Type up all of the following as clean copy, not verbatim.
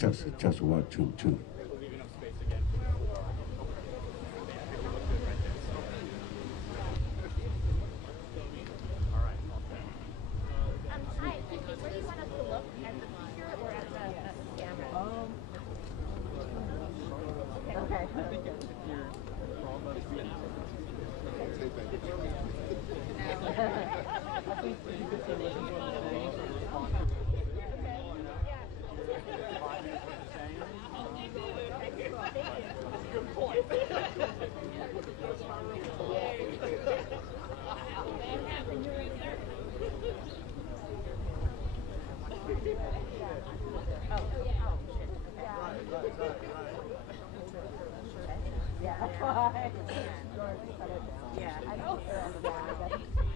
Test one, two, two. Hi, where do you want us to look? At the feature or at the camera? Okay. Good point.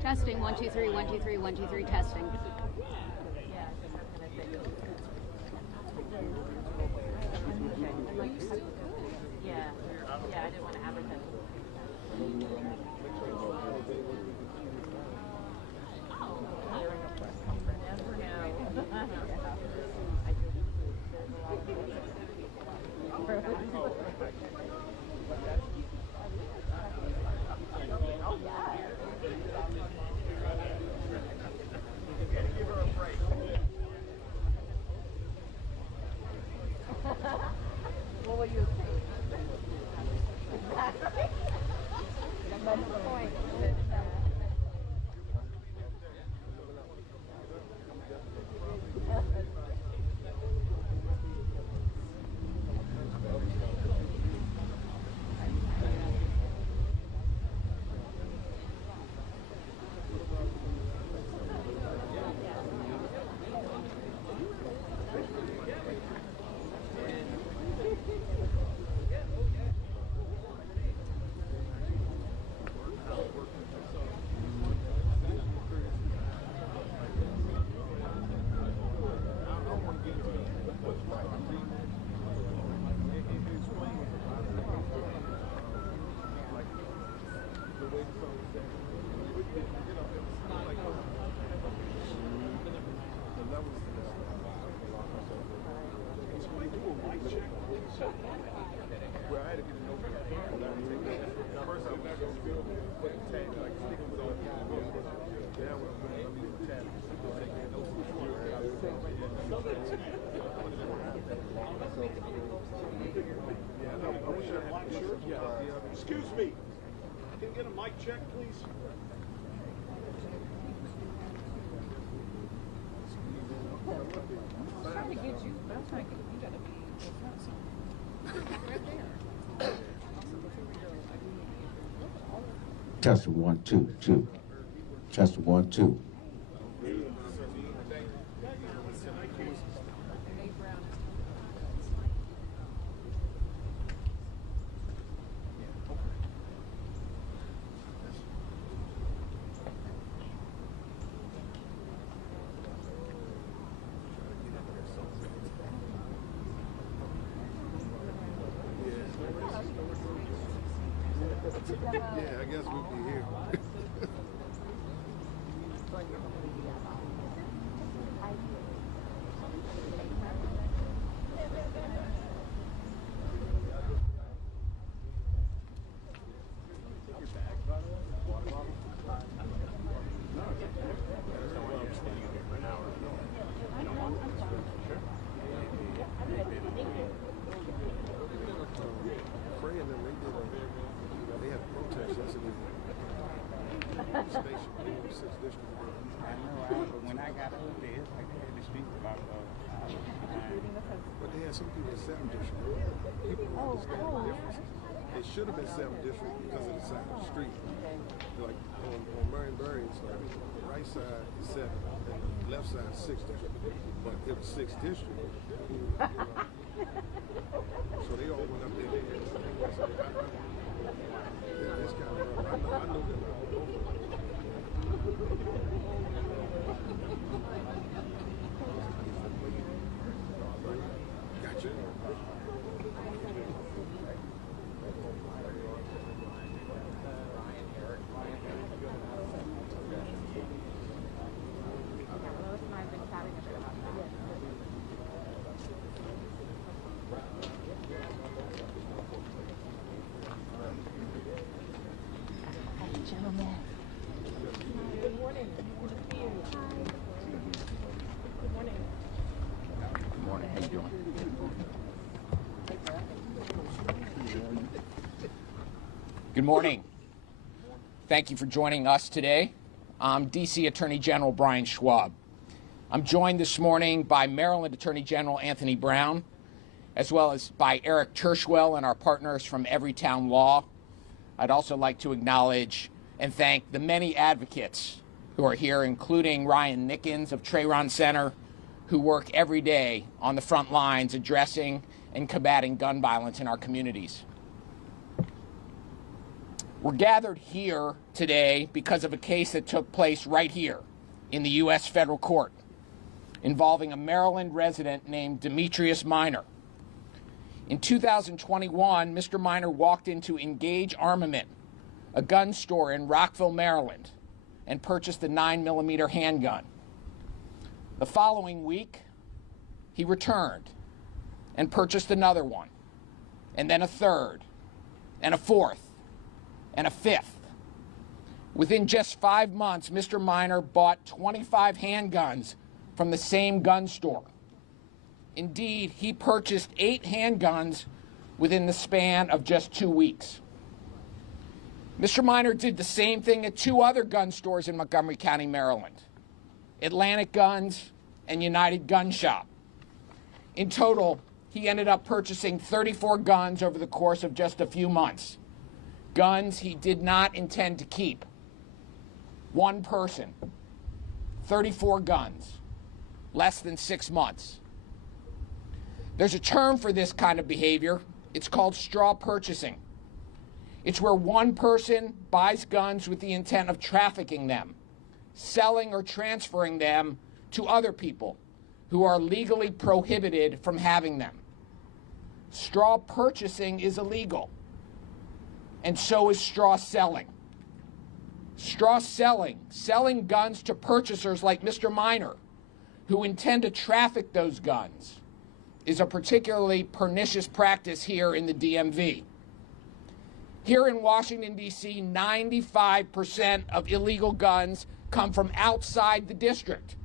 Testing 1 2 3 1 2 3 1 2 3 testing. Yeah, I didn't want to advertise. Give her a break. What would you think? Exactly. That's the point. Well, I had to get a note. First, I'm not going to put a tag, like sticking with all the now what I'm going to do is tag. I wish I had a shirt. Yeah. Excuse me. Can you get a mic check, please? I'm trying to get you, but I'm trying to get you. Gotta be in front somewhere. Right there. Test one, two, two. Test one, two. Yeah, I guess we'd be here. They had a protest yesterday. Station, 6th District. I know, but when I got up there, it's like they had the street blocked off. But they had some people in 7th District. People don't understand the difference. It should have been 7th District because of the side of the street. Like on Marion it's like the right side is 7th and the left side is 6th District. But it was 6th District. So they all went up there. Yeah, that's kind of rough. I know them all over. Gotcha. Lois and I have been chatting a bit about that. doing? Good morning. Thank you for joining us today. I'm D.C. Attorney General Brian Schwalb. I'm joined this morning by Maryland Attorney General Anthony Brown, as well as by Eric Tershwell and our partners from Everytown Law. I'd also like to acknowledge and thank the many advocates who are here, including Ryan Nickens of Trayron Center, who work every day on the front lines addressing and combating gun violence in our communities. We're gathered here today because of a case that took place right here in the U.S. federal court involving a Maryland resident named Demetrius Minor. In 2021, Mr. Minor walked into Engage Armament, a gun store in Rockville, Maryland, and purchased a 9mm handgun. The following week, he returned and purchased another one, and then a third, and a fourth, and a fifth. Within just 5 months, Mr. Minor bought 25 handguns from the same gun store. Indeed, he purchased 8 handguns within the span of just 2 weeks. Mr. Minor did the same thing at 2 other gun stores in Montgomery County, Maryland, Atlantic Guns and United Gun Shop. In total, he ended up purchasing 34 guns over the course of just a few months. Guns he did not intend to keep. One person, 34 guns, less than 6 months. There's a term for this kind of behavior. It's called straw purchasing. It's where one person buys guns with the intent of trafficking them, selling or transferring them to other people who are legally prohibited from having them. Straw purchasing is illegal, and so is straw selling. Straw selling, selling guns to purchasers like Mr. Minor, who intend to traffic those guns, is a particularly pernicious practice here in the DMV. Here in Washington, D.C., 95% of illegal guns come from outside the district.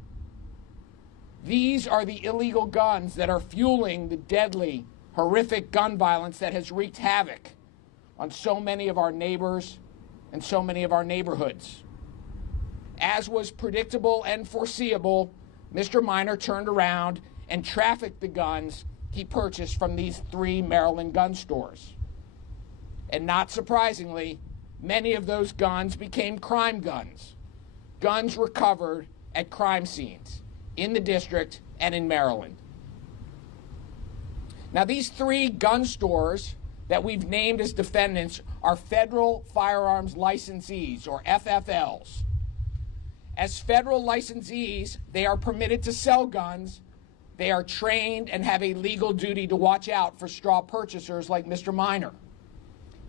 These are the illegal guns that are fueling the deadly, horrific gun violence that has wreaked havoc on so many of our neighbors and so many of our neighborhoods. As was predictable and foreseeable, Mr. Minor turned around and trafficked the guns he purchased from these 3 Maryland gun stores. And not surprisingly, many of those guns became crime guns, guns recovered at crime scenes in the district and in Maryland. Now, these 3 gun stores that we've named as defendants are federal firearms licensees, or FFLs. As federal licensees, they are permitted to sell guns. They are trained and have a legal duty to watch out for straw purchasers like Mr. Minor.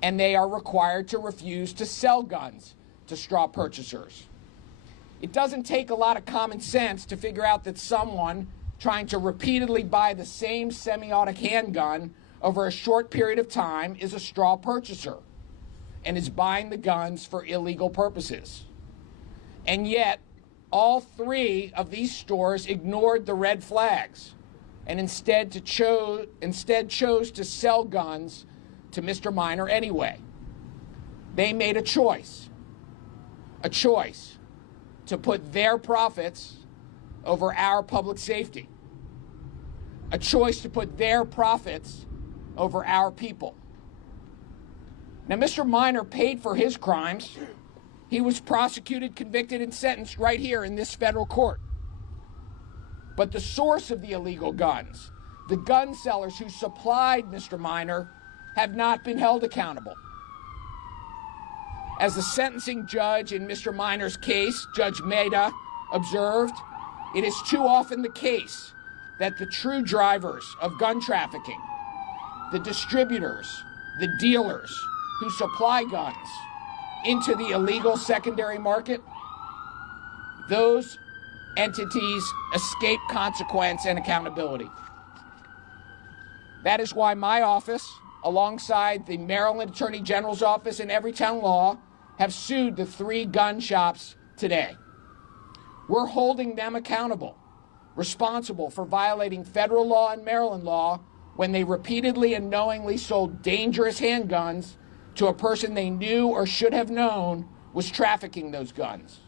And they are required to refuse to sell guns to straw purchasers. It doesn't take a lot of common sense to figure out that someone trying to repeatedly buy the same semi-automatic handgun over a short period of time is a straw purchaser and is buying the guns for illegal purposes. And yet, all 3 of these stores ignored the red flags and instead chose to sell guns to Mr. Minor anyway. They made a choice to put their profits over our public safety, a choice to put their profits over our people. Now, Mr. Minor paid for his crimes. He was prosecuted, convicted, and sentenced right here in this federal court. But the source of the illegal guns, the gun sellers who supplied Mr. Minor, have not been held accountable. As the sentencing judge in Mr. Minor's case, Judge Maida, observed, it is too often the case that the true drivers of gun trafficking, the distributors, the dealers who supply guns into the illegal secondary market, those entities escape consequence and accountability. That is why my office, alongside the Maryland Attorney General's office and Everytown Law, have sued the 3 gun shops today. We're holding them accountable responsible for violating federal law and Maryland law when they repeatedly and knowingly sold dangerous handguns to a person they knew or should have known was trafficking those guns.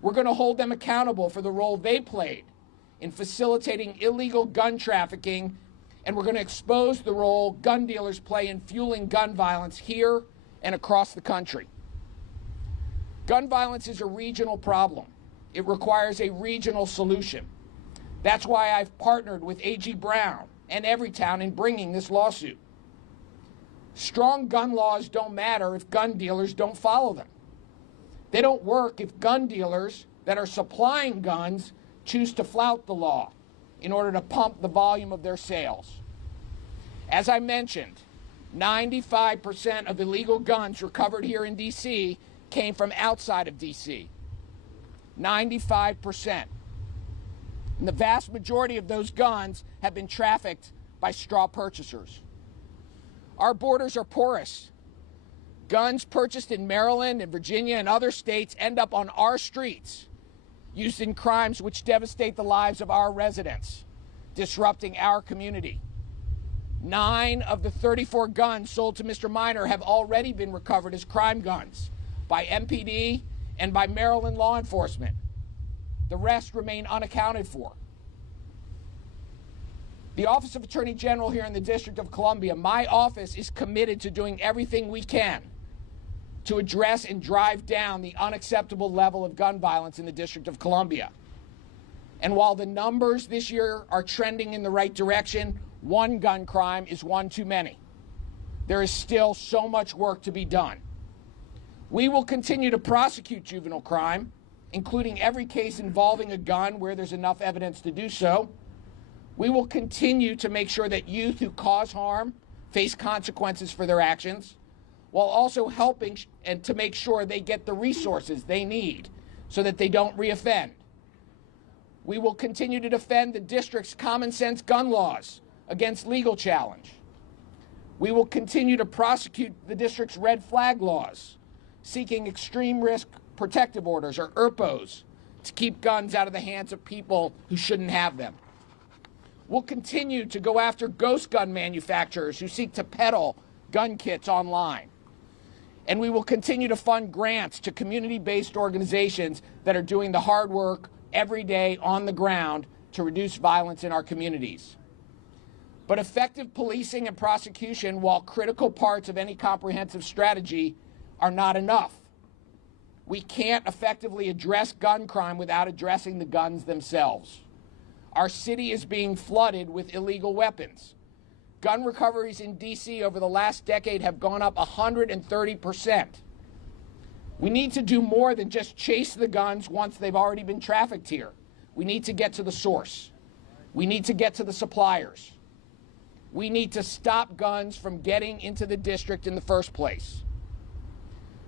We're going to hold them accountable for the role they played in facilitating illegal gun trafficking, and we're going to expose the role gun dealers play in fueling gun violence here and across the country. Gun violence is a regional problem. It requires a regional solution. That's why I've partnered with A.G. Brown and Everytown in bringing this lawsuit. Strong gun laws don't matter if gun dealers don't follow them. They don't work if gun dealers that are supplying guns choose to flout the law in order to pump the volume of their sales. As I mentioned, 95% of illegal guns recovered here in D.C. came from outside of D.C. 95%. And the vast majority of those guns have been trafficked by straw purchasers. Our borders are porous. Guns purchased in Maryland and Virginia and other states end up on our streets, used in crimes which devastate the lives of our residents, disrupting our community. 9 of the 34 guns sold to Mr. Minor have already been recovered as crime guns by MPD and by Maryland law enforcement. The rest remain unaccounted for. The Office of Attorney General here in the District of Columbia, my office is committed to doing everything we can to address and drive down the unacceptable level of gun violence in the District of Columbia. And while the numbers this year are trending in the right direction, one gun crime is one too many. There is still so much work to be done. We will continue to prosecute juvenile crime, including every case involving a gun where there's enough evidence to do so. We will continue to make sure that youth who cause harm face consequences for their actions, while also helping and to make sure they get the resources they need so that they don't reoffend. We will continue to defend the district's common sense gun laws against legal challenge. We will continue to prosecute the district's red flag laws, seeking extreme risk protective orders, or ERPOs, to keep guns out of the hands of people who shouldn't have them. We'll continue to go after ghost gun manufacturers who seek to peddle gun kits online. And we will continue to fund grants to community-based organizations that are doing the hard work every day on the ground to reduce violence in our communities. But effective policing and prosecution, while critical parts of any comprehensive strategy, are not enough. We can't effectively address gun crime without addressing the guns themselves. Our city is being flooded with illegal weapons. Gun recoveries in D.C. over the last decade have gone up 130%. We need to do more than just chase the guns once they've already been trafficked here. We need to get to the source. We need to get to the suppliers. We need to stop guns from getting into the district in the first place.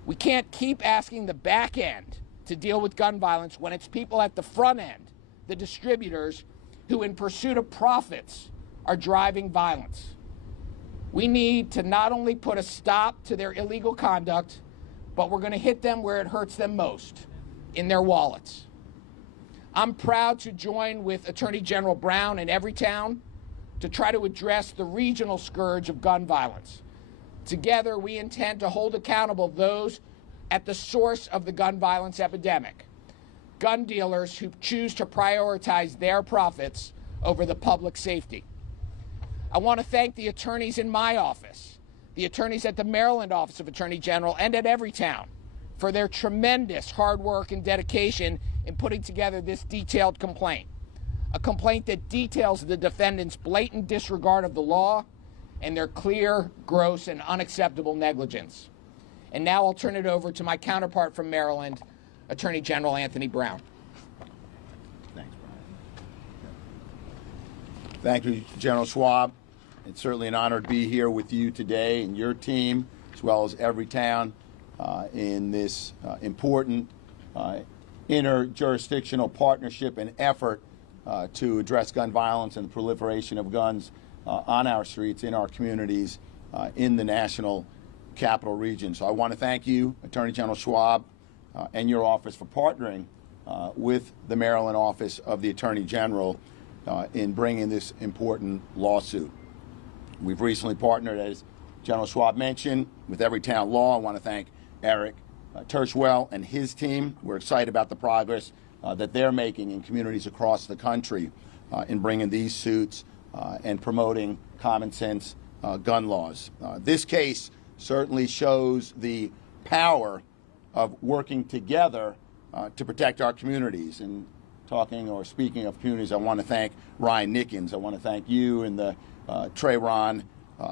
We can't keep asking the back end to deal with gun violence when it's people at the front end, the distributors, who in pursuit of profits are driving violence. We need to not only put a stop to their illegal conduct, but we're going to hit them where it hurts them most, in their wallets. I'm proud to join with Attorney General Brown in Everytown to try to address the regional scourge of gun violence. Together, we intend to hold accountable those at the source of the gun violence epidemic, gun dealers who choose to prioritize their profits over the public safety. I want to thank the attorneys in my office, the attorneys at the Maryland Office of Attorney General and at Everytown for their tremendous hard work and dedication in putting together this detailed complaint, a complaint that details the defendants' blatant disregard of the law and their clear, gross, and unacceptable negligence. And now I'll turn it over to my counterpart from Maryland, Attorney General Anthony Brown. Thanks, Brian. Thank you, General Schwalb. It's certainly an honor to be here with you today and your team, as well as Everytown, in this important interjurisdictional partnership and effort to address gun violence and the proliferation of guns on our streets, in our communities, in the national capital region. So I want to thank you, Attorney General Schwalb, and your office for partnering with the Maryland Office of the Attorney General in bringing this important lawsuit. We've recently partnered, as General Schwalb mentioned, with Everytown Law. I want to thank Eric Tershwell and his team. We're excited about the progress that they're making in communities across the country in bringing these suits and promoting common sense gun laws. This case certainly shows the power of working together to protect our communities. And speaking of communities, I want to thank Ryan Nickens. I want to thank you and the Trayron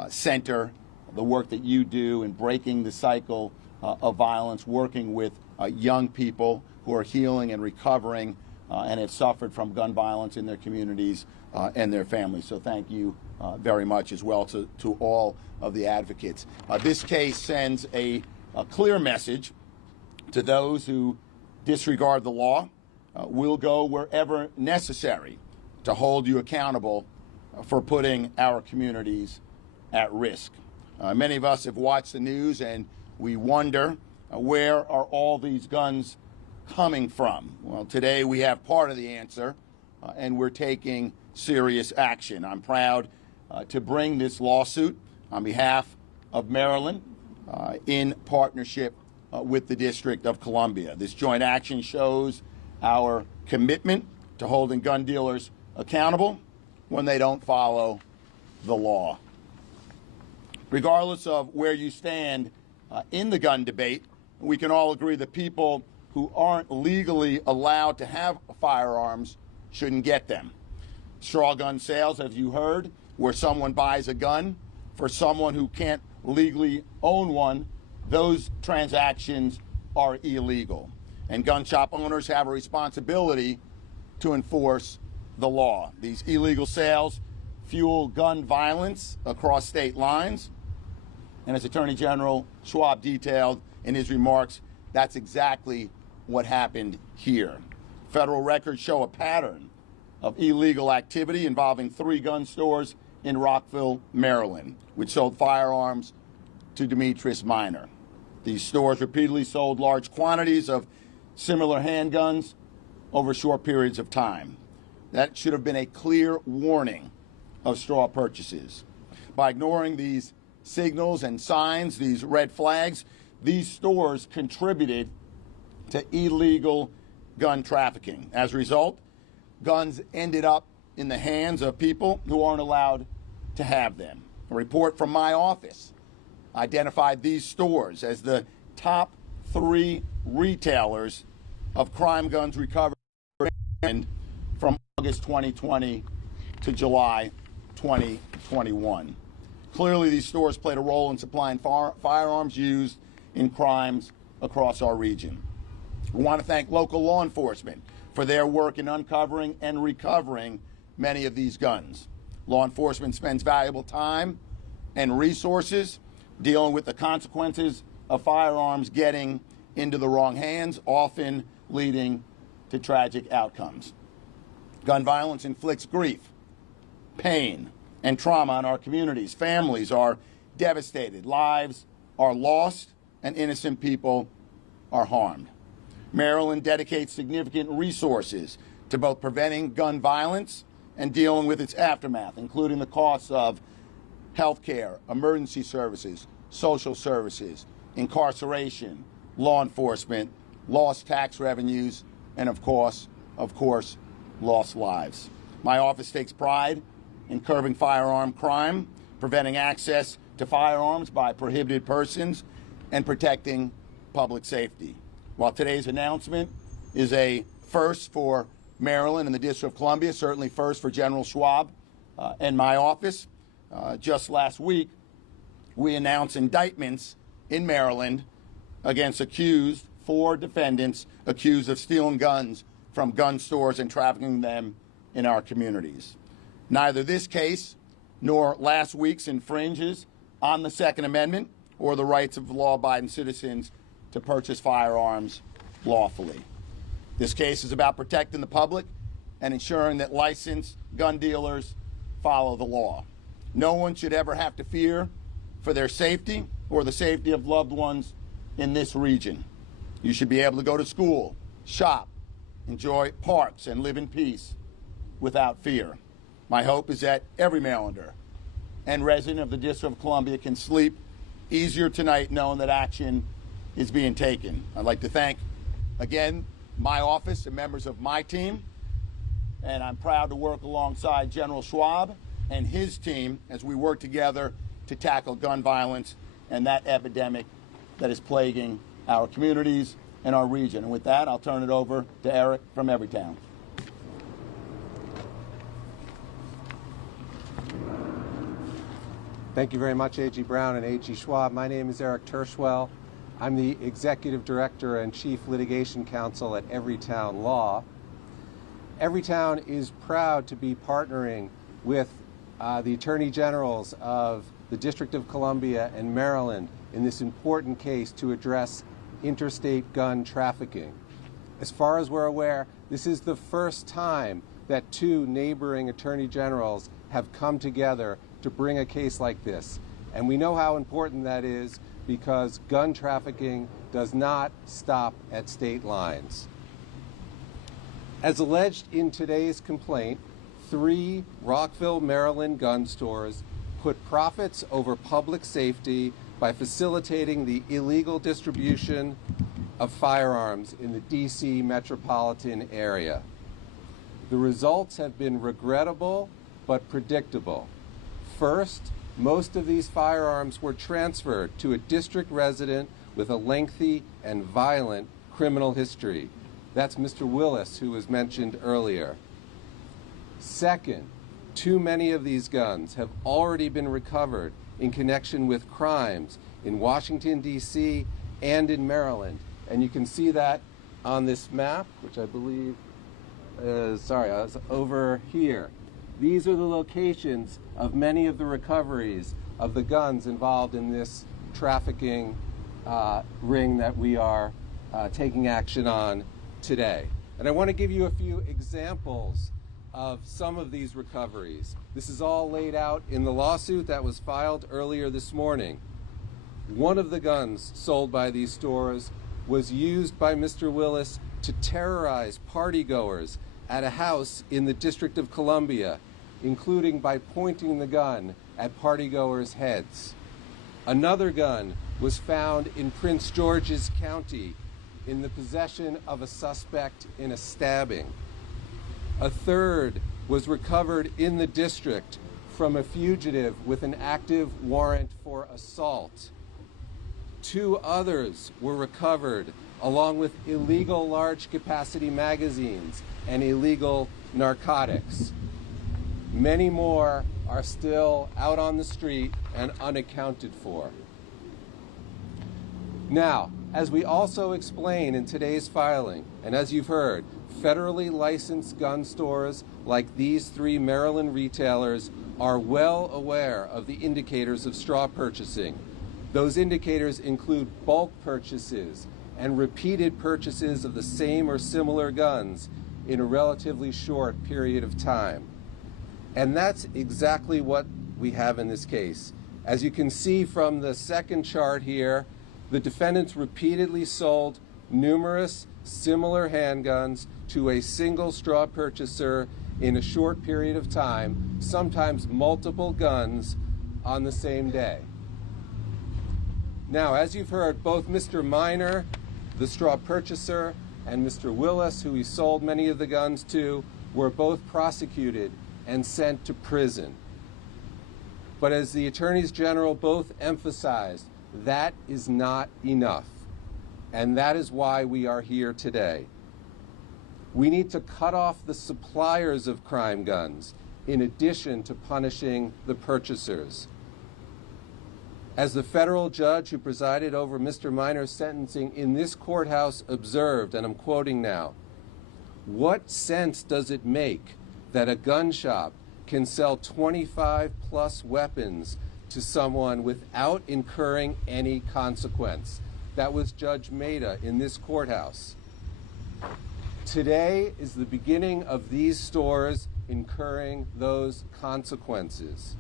Center, the work that you do in breaking the cycle of violence, working with young people who are healing and recovering and have suffered from gun violence in their communities and their families. So thank you very much as well to all of the advocates. This case sends a clear message to those who disregard the law. We'll go wherever necessary to hold you accountable for putting our communities at risk. Many of us have watched the news and we wonder, where are all these guns coming from? Well, today we have part of the answer, and we're taking serious action. I'm proud to bring this lawsuit on behalf of Maryland in partnership with the District of Columbia. This joint action shows our commitment to holding gun dealers accountable when they don't follow the law. Regardless of where you stand in the gun debate, we can all agree that people who aren't legally allowed to have firearms shouldn't get them. Straw gun sales, as you heard, where someone buys a gun for someone who can't legally own one, those transactions are illegal. And gun shop owners have a responsibility to enforce the law. These illegal sales fuel gun violence across state lines. And as Attorney General Schwalb detailed in his remarks, that's exactly what happened here. Federal records show a pattern of illegal activity involving 3 gun stores in Rockville, Maryland, which sold firearms to Demetrius Minor. These stores repeatedly sold large quantities of similar handguns over short periods of time. That should have been a clear warning of straw purchases. By ignoring these signals and signs, these red flags, these stores contributed to illegal gun trafficking. As a result, guns ended up in the hands of people who aren't allowed to have them. A report from my office identified these stores as the top 3 retailers of crime guns recovered from August 2020 to July 2021. Clearly, these stores played a role in supplying firearms used in crimes across our region. We want to thank local law enforcement for their work in uncovering and recovering many of these guns. Law enforcement spends valuable time and resources dealing with the consequences of firearms getting into the wrong hands, often leading to tragic outcomes. Gun violence inflicts grief, pain, and trauma on our communities. Families are devastated, lives are lost, and innocent people are harmed. Maryland dedicates significant resources to both preventing gun violence and dealing with its aftermath, including the costs of health care, emergency services, social services, incarceration, law enforcement, lost tax revenues, and of course, lost lives. My office takes pride in curbing firearm crime, preventing access to firearms by prohibited persons, and protecting public safety. While today's announcement is a first for Maryland and the District of Columbia, certainly first for General Schwalb and my office, just last week we announced indictments in Maryland against 4 defendants accused of stealing guns from gun stores and trafficking them in our communities. Neither this case nor last week's infringes on the Second Amendment or the rights of law-abiding citizens to purchase firearms lawfully. This case is about protecting the public and ensuring that licensed gun dealers follow the law. No one should ever have to fear for their safety or the safety of loved ones in this region. You should be able to go to school, shop, enjoy parks, and live in peace without fear. My hope is that every Marylander and resident of the District of Columbia can sleep easier tonight knowing that action is being taken. I'd like to thank, again, my office and members of my team, and I'm proud to work alongside General Schwalb and his team as we work together to tackle gun violence and that epidemic that is plaguing our communities and our region. And with that, I'll turn it over to Eric from Everytown. Thank you very much, A.G. Brown and A.G. Schwab. My name is Eric Tershwell. I'm the Executive Director and Chief Litigation Counsel at Everytown Law. Everytown is proud to be partnering with the Attorney Generals of the District of Columbia and Maryland in this important case to address interstate gun trafficking. As far as we're aware, this is the first time that two neighboring Attorney Generals have come together to bring a case like this. And we know how important that is because gun trafficking does not stop at state lines. As alleged in today's complaint, 3 Rockville, Maryland gun stores put profits over public safety by facilitating the illegal distribution of firearms in the D.C. metropolitan area. The results have been regrettable but predictable. First, most of these firearms were transferred to a district resident with a lengthy and violent criminal history. That's Mr. Willis, who was mentioned earlier. Second, too many of these guns have already been recovered in connection with crimes in Washington, D.C. and in Maryland. And you can see that on this map, which I believe is, over here. These are the locations of many of the recoveries of the guns involved in this trafficking ring that we are taking action on today. And I want to give you a few examples of some of these recoveries. This is all laid out in the lawsuit that was filed earlier this morning. One of the guns sold by these stores was used by Mr. Willis to terrorize partygoers at a house in the District of Columbia, including by pointing the gun at partygoers' heads. Another gun was found in Prince George's County in the possession of a suspect in a stabbing. A third was recovered in the district from a fugitive with an active warrant for assault. 2 others were recovered along with illegal large-capacity magazines and illegal narcotics. Many more are still out on the street and unaccounted for. Now, as we also explain in today's filing, and as you've heard, federally licensed gun stores like these 3 Maryland retailers are well aware of the indicators of straw purchasing. Those indicators include bulk purchases and repeated purchases of the same or similar guns in a relatively short period of time. And that's exactly what we have in this case. As you can see from the second chart here, the defendants repeatedly sold numerous similar handguns to a single straw purchaser in a short period of time, sometimes multiple guns on the same day. Now, as you've heard, both Mr. Minor, the straw purchaser, and Mr. Willis, who he sold many of the guns to, were both prosecuted and sent to prison. But as the attorneys general both emphasized, that is not enough. And that is why we are here today. We need to cut off the suppliers of crime guns in addition to punishing the purchasers. As the federal judge who presided over Mr. Minor's sentencing in this courthouse observed, and I'm quoting now, "What sense does it make that a gun shop can sell 25 plus weapons to someone without incurring any consequence?" That was Judge Maida in this courthouse. Today is the beginning of these stores incurring those consequences.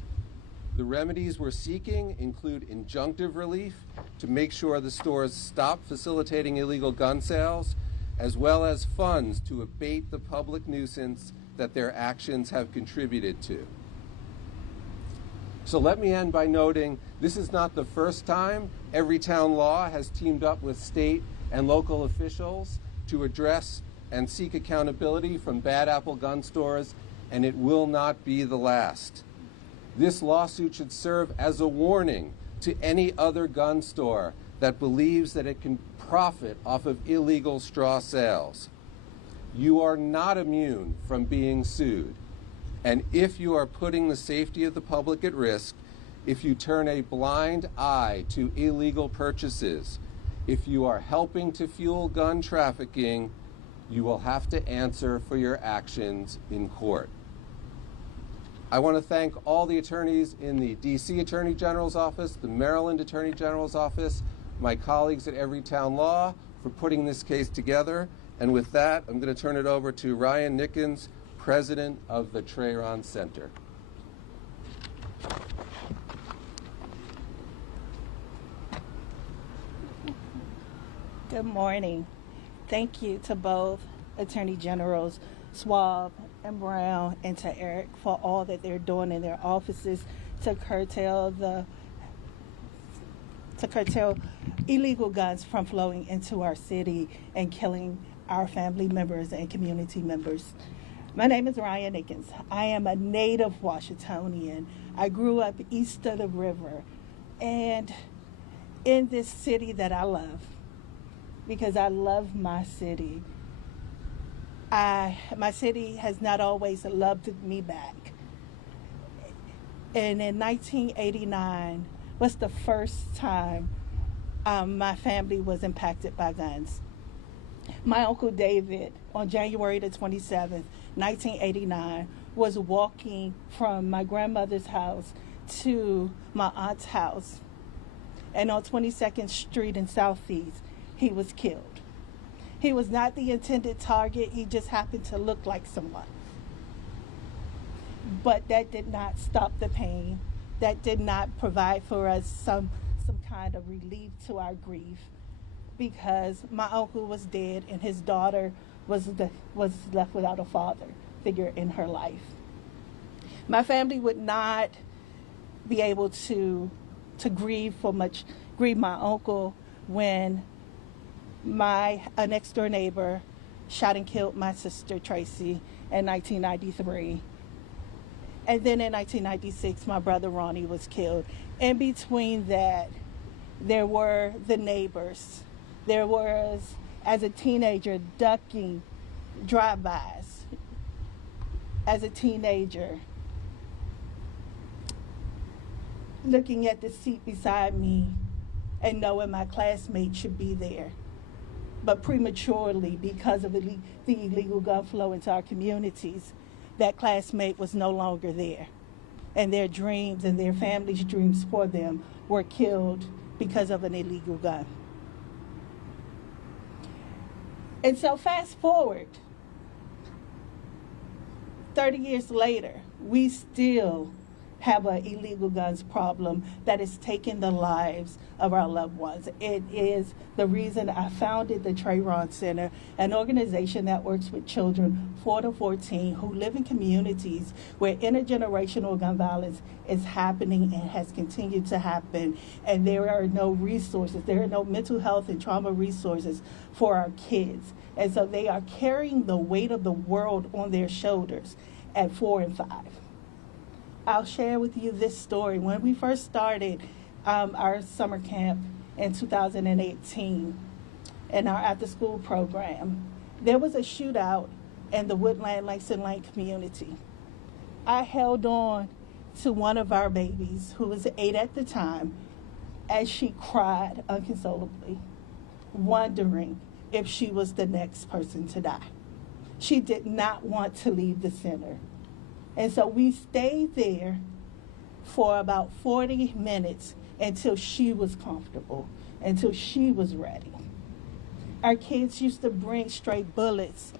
The remedies we're seeking include injunctive relief to make sure the stores stop facilitating illegal gun sales, as well as funds to abate the public nuisance that their actions have contributed to. So let me end by noting this is not the first time Everytown Law has teamed up with state and local officials to address and seek accountability from bad apple gun stores, and it will not be the last. This lawsuit should serve as a warning to any other gun store that believes that it can profit off of illegal straw sales. You are not immune from being sued. And if you are putting the safety of the public at risk, if you turn a blind eye to illegal purchases, if you are helping to fuel gun trafficking, you will have to answer for your actions in court. I want to thank all the attorneys in the DC Attorney General's office, the Maryland Attorney General's office, my colleagues at Everytown Law for putting this case together. And with that, I'm going to turn it over to Ryan Nickens, President of the Trayron Center. Good morning. Thank you to both Attorney Generals Schwalb and Brown and to Eric for all that they're doing in their offices to curtail illegal guns from flowing into our city and killing our family members and community members. My name is Ryan Nickens. I am a native Washingtonian. I grew up east of the river and in this city that I love because I love my city. My city has not always loved me back. And in 1989 was the first time my family was impacted by guns. My Uncle David, on January the 27th, 1989, was walking from my grandmother's house to my aunt's house. And on 22nd Street in Southeast, he was killed. He was not the intended target. He just happened to look like someone. But that did not stop the pain. That did not provide for us some kind of relief to our grief, because my uncle was dead and his daughter was left without a father figure in her life. My family would not be able to grieve my uncle when my next door neighbor shot and killed my sister Tracy in 1993. And then in 1996, my brother Ronnie was killed. In between that, there were the neighbors. There was, as a teenager, ducking drive-bys. As a teenager, looking at the seat beside me and knowing my classmate should be there. But prematurely, because of the illegal gun flow into our communities, that classmate was no longer there. And their dreams and their family's dreams for them were killed because of an illegal gun. And so fast forward, 30 years later, we still have an illegal guns problem that is taking the lives of our loved ones. It is the reason I founded the Trayron Center, an organization that works with children 4 to 14 who live in communities where intergenerational gun violence is happening and has continued to happen, and there are no resources, there are no mental health and trauma resources for our kids. And so they are carrying the weight of the world on their shoulders at 4 and 5. I'll share with you this story. When we first started our summer camp in 2018 in our after-school program, there was a shootout in the Woodland Langston Lane community. I held on to one of our babies, who was 8 at the time, as she cried unconsolably, wondering if she was the next person to die. She did not want to leave the center. And so we stayed there for about 40 minutes until she was comfortable, until she was ready. Our kids used to bring stray bullets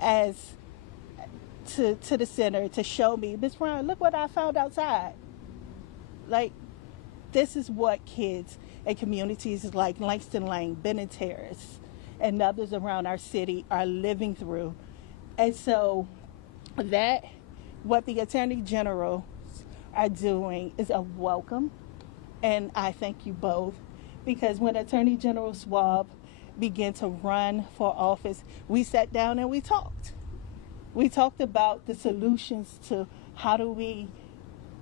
to the center to show me, Miss Brown, look what I found outside. Like, this is what kids in communities like Langston Lane, Bennett Terrace, and others around our city are living through. And so that what the Attorney General are doing is a welcome, and I thank you both, because when Attorney General Schwalb began to run for office, we sat down and we talked. We talked about the solutions to how do we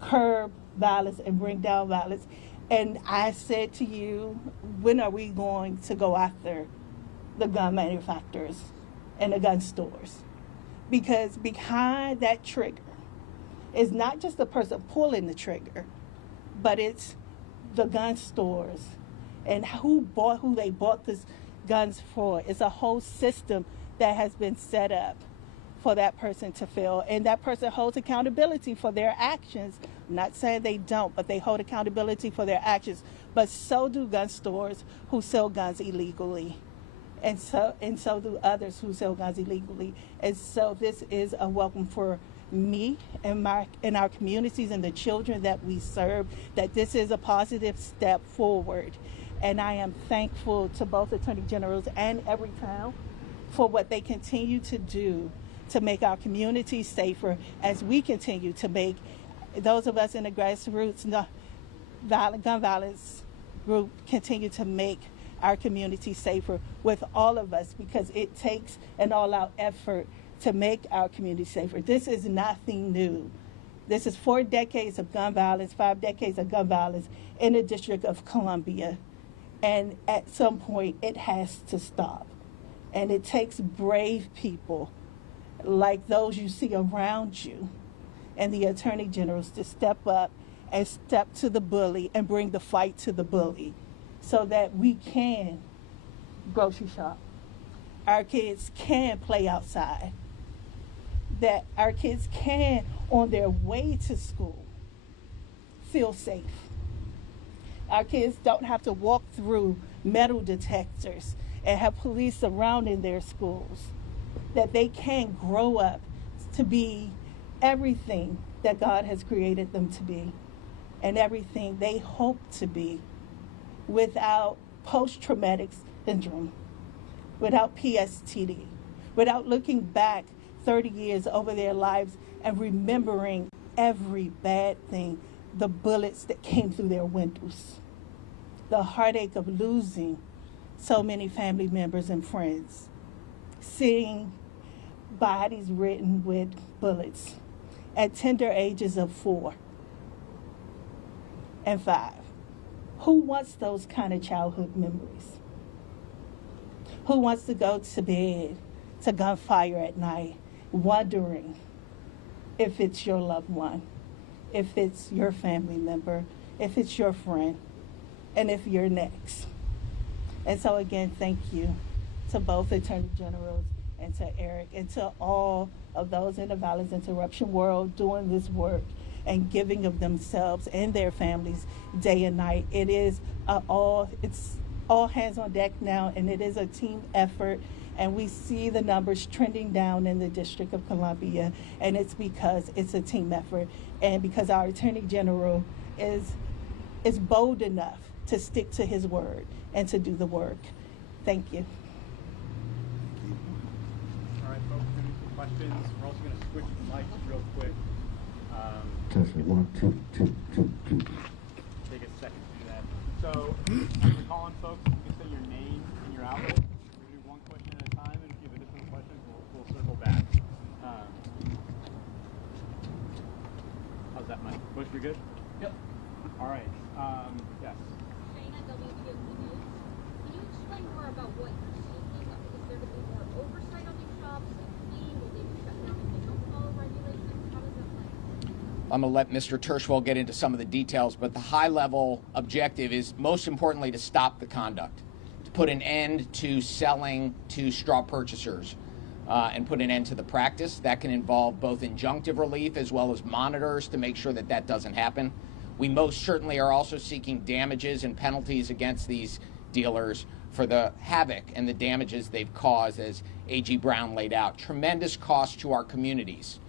curb violence and bring down violence. And I said to you, when are we going to go after the gun manufacturers and the gun stores? Because behind that trigger is not just the person pulling the trigger, but it's the gun stores and who they bought these guns for. It's a whole system that has been set up for that person to fail, and that person holds accountability for their actions. I'm not saying they don't, but they hold accountability for their actions. But so do gun stores who sell guns illegally, and so do others who sell guns illegally. And so this is a welcome for me and our communities and the children that we serve, that this is a positive step forward. And I am thankful to both Attorney Generals and Everytown for what they continue to do to make our communities safer, as we continue to make those of us in the grassroots gun violence group continue to make our community safer with all of us, because it takes an all-out effort to make our community safer. This is nothing new. This is 4 decades of gun violence, 5 decades of gun violence in the District of Columbia. And at some point, it has to stop. And it takes brave people like those you see around you and the Attorney Generals to step up and step to the bully and bring the fight to the bully, so that we can grocery shop. Our kids can play outside. That our kids can, on their way to school, feel safe. Our kids don't have to walk through metal detectors and have police surrounding their schools. That they can grow up to be everything that God has created them to be, and everything they hope to be, without post-traumatic syndrome, without PSTD, without looking back 30 years over their lives and remembering every bad thing, the bullets that came through their windows, the heartache of losing so many family members and friends, seeing bodies ridden with bullets at tender ages of 4 and 5. Who wants those kind of childhood memories? Who wants to go to bed to gunfire at night, wondering if it's your loved one, if it's your family member, if it's your friend, and if you're next? And so again, thank you to both Attorney Generals and to Eric and to all of those in the violence interruption world doing this work and giving of themselves and their families day and night. It is it's all hands on deck now, and it is a team effort. And we see the numbers trending down in the District of Columbia, and it's because it's a team effort, and because our Attorney General is bold enough to stick to his word and to do the work. Thank you. All right, folks, any questions? We're also going to switch the mics real quick. Testing 1, 2, 2, 2, 2. Take a second to do that. So, as we're calling folks, you can say your name and your outlet. We're going to do one question at a time, and if you have additional questions, we'll circle back. How's that, Mike? Bush, you're good? Yep. All right. Yes. Shayna, WBOT News. Can you explain more about what you're seeking? Is there to be more oversight on these shops? Will they be shut down if they don't follow regulations? How does that play? I'm going to let Mr. Tershwell get into some of the details, but the high-level objective is, most importantly, to stop the conduct, to put an end to selling to straw purchasers, and put an end to the practice. That can involve both injunctive relief as well as monitors to make sure that that doesn't happen. We most certainly are also seeking damages and penalties against these dealers for the havoc and the damages they've caused, as A.G. Brown laid out. Tremendous cost to our communities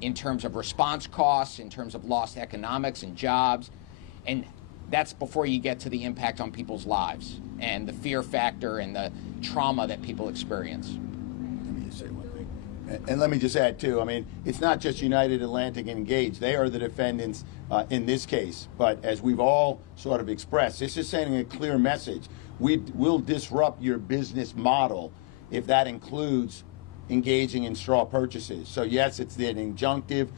in terms of response costs, in terms of lost economics and jobs. And that's before you get to the impact on people's lives and the fear factor and the trauma that people experience. Let me just say one thing. And let me just add, too, I mean, it's not just United Atlantic and Engage. They are the defendants in this case. But as we've all sort of expressed, this is sending a clear message. We will disrupt your business model if that includes engaging in straw purchases. So, yes, it's an injunctive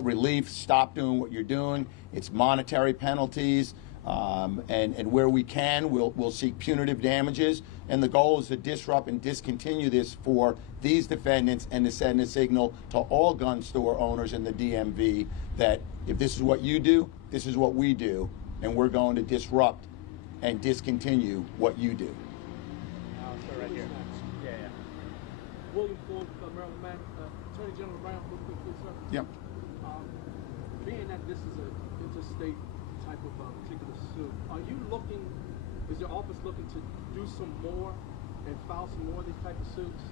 relief. Stop doing what you're doing. It's monetary penalties. And where we can, we'll seek punitive damages. And the goal is to disrupt and discontinue this for these defendants and to send a signal to all gun store owners in the DMV that if this is what you do, this is what we do, and we're going to disrupt and discontinue what you do. Right here. Yeah. William Ford, Maryland man, Attorney General Brown, real quick, please, sir. Yep. Being that this is an interstate type of particular suit, are you looking, is your office looking to do some more and file some more of these type of suits?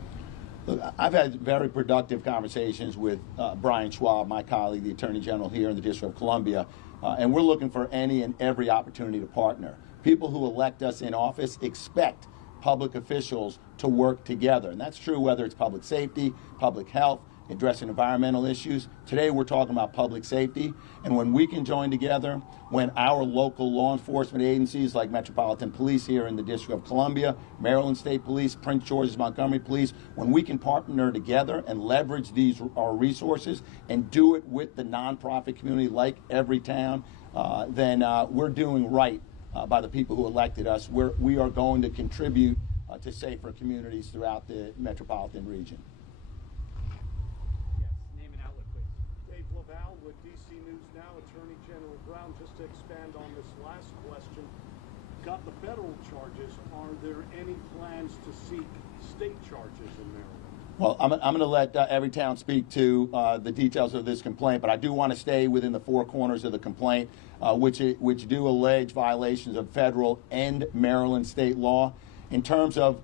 Look, I've had very productive conversations with Brian Schwalb, my colleague, the Attorney General here in the District of Columbia, and we're looking for any and every opportunity to partner. People who elect us in office expect public officials to work together, and that's true whether it's public safety, public health, addressing environmental issues. Today we're talking about public safety, and when we can join together, when our local law enforcement agencies like Metropolitan Police here in the District of Columbia, Maryland State Police, Prince George's Montgomery Police, when we can partner together and leverage our resources and do it with the nonprofit community like Everytown, then we're doing right by the people who elected us. We are going to contribute to safer communities throughout the metropolitan region. Dave Laval with DC News Now. Attorney General Brown, just to expand on this last question, got the federal charges. Are there any plans to seek state charges in Maryland? Well, I'm going to let Everytown speak to the details of this complaint, but I do want to stay within the four corners of the complaint, which do allege violations of federal and Maryland state law. In terms of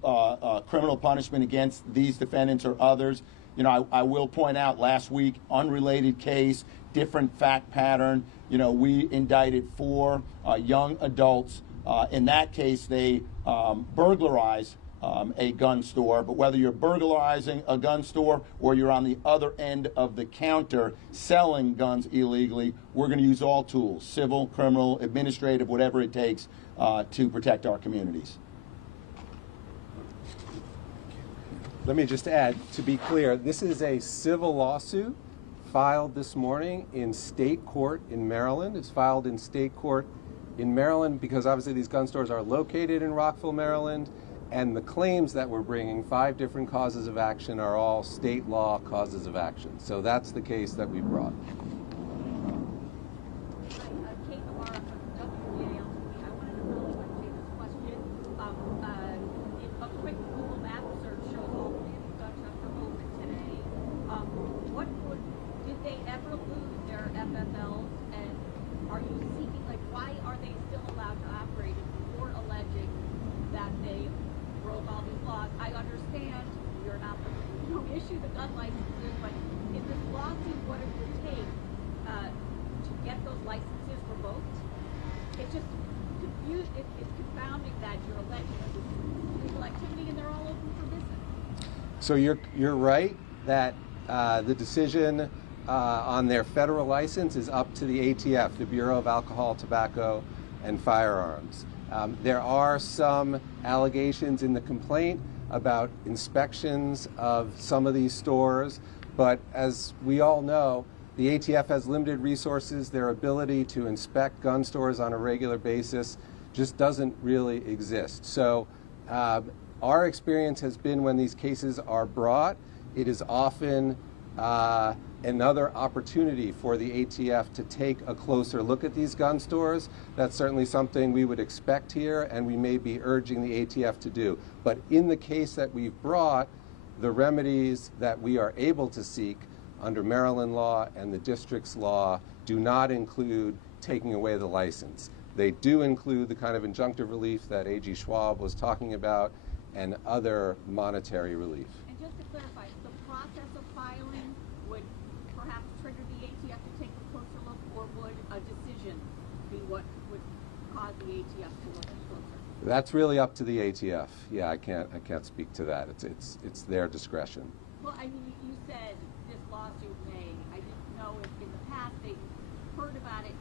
criminal punishment against these defendants or others, you know, I will point out last week, unrelated case, different fact pattern. You know, we indicted 4 young adults. In that case, they burglarized a gun store. But whether you're burglarizing a gun store or you're on the other end of the counter selling guns illegally, we're going to use all tools, civil, criminal, administrative, whatever it takes to protect our communities. Let me just add, to be clear, this is a civil lawsuit filed this morning in state court in Maryland. It's filed in state court in Maryland because obviously these gun stores are located in Rockville, Maryland, and the claims that we're bringing, 5 different causes of action, are all state law causes of action. So that's the case that we brought. So you're right that the decision on their federal license is up to the ATF, the Bureau of Alcohol, Tobacco, and Firearms. There are some allegations in the complaint about inspections of some of these stores, but as we all know, the ATF has limited resources. Their ability to inspect gun stores on a regular basis just doesn't really exist. So our experience has been when these cases are brought, it is often another opportunity for the ATF to take a closer look at these gun stores. That's certainly something we would expect here, and we may be urging the ATF to do. But in the case that we've brought, the remedies that we are able to seek under Maryland law and the district's law do not include taking away the license. They do include the kind of injunctive relief that AG Schwalb was talking about and other monetary relief. And just to clarify, the process of filing would perhaps trigger the ATF to take a closer look, or would a decision be what would cause want the ATF to look closer? That's really up to the ATF. Yeah, I can't speak to that. It's their discretion. Well, I mean, you said this lawsuit may. I didn't know if in the past they heard about it,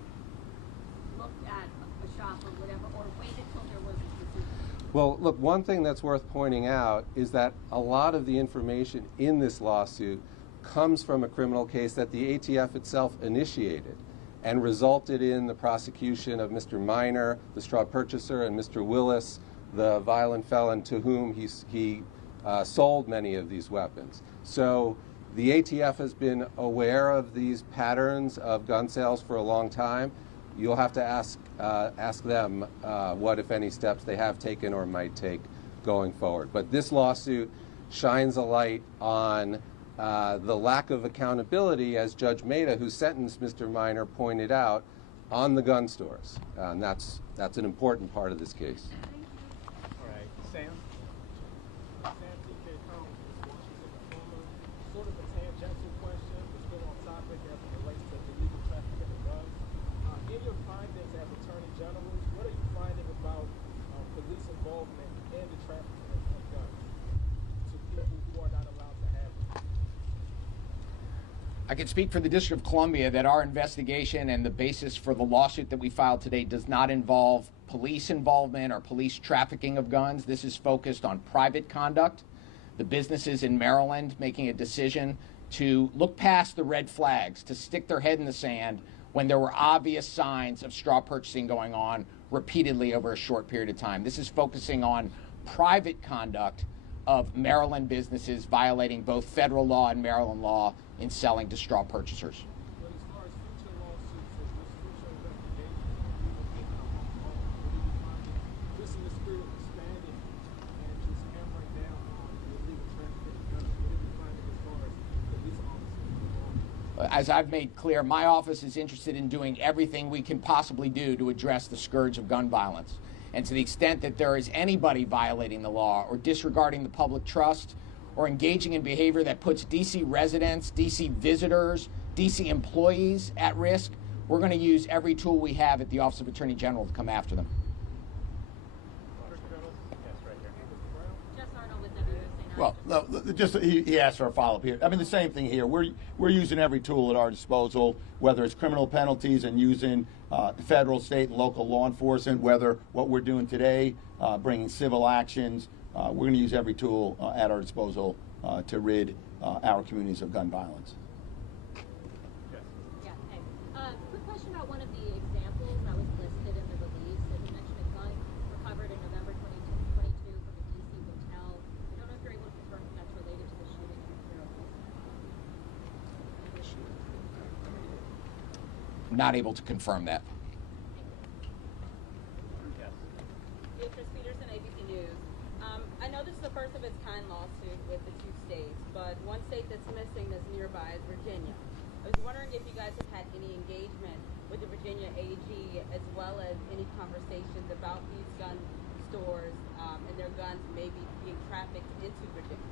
looked at a shop or whatever, or waited till there was a decision. Well, look, one thing that's worth pointing out is that a lot of the information in this lawsuit comes from a criminal case that the ATF itself initiated and resulted in the prosecution of Mr. Minor, the straw purchaser, and Mr. Willis, the violent felon to whom he sold many of these weapons. So the ATF has been aware of these patterns of gun sales for a long time. You'll have to ask them what, if any, steps they have taken or might take going forward. But this lawsuit shines a light on the lack of accountability, as Judge Maida, who sentenced Mr. Minor, pointed out, on the gun stores. And that's an important part of this case. All right, Sam? Sam T.K. Combs, Washington, Oklahoma. Sort of a tangential question, but still on topic as it relates to illegal trafficking of guns. In your findings as Attorney General, what are you finding about police involvement in the trafficking of guns to people who are not allowed to have them? I can speak for the District of Columbia that our investigation and the basis for the lawsuit that we filed today does not involve police involvement or police trafficking of guns. This is focused on private conduct. The businesses in Maryland making a decision to look past the red flags, to stick their head in the sand when there were obvious signs of straw purchasing going on repeatedly over a short period of time. This is focusing on private conduct of Maryland businesses violating both federal law and Maryland law in selling to straw purchasers. But as far as future lawsuits or just future investigations, we will keep it on hold. What are you finding, just in the spirit of expanding and just hammering down on the illegal trafficking of guns? What are you finding as far as police officers involved? As I've made clear, my office is interested in doing everything we can possibly do to address the scourge of gun violence. And to the extent that there is anybody violating the law or disregarding the public trust or engaging in behavior that puts D.C. residents, D.C. visitors, D.C. employees at risk, we're going to use every tool we have at the Office of Attorney General to come after them. Well, no, just he asked for a follow-up here. I mean, the same thing here. We're using every tool at our disposal, whether it's criminal penalties and using federal, state, and local law enforcement, whether what we're doing today, bringing civil actions. We're going to use every tool at our disposal to rid our communities of gun violence. Yeah, hey. Quick question about one of the examples that was listed in the release. It mentioned a gun recovered in November 2022 from a DC hotel. I don't know if you're able to confirm if that's related to the shooting in Imperial. Not able to confirm that. Beatrice Peterson, ABC News. I know this is the first of its kind lawsuit with the two states, but one state that's missing that's nearby is Virginia. I was wondering if you guys have had any engagement with the Virginia AG as well as any conversations about these gun stores and their guns maybe being trafficked into Virginia.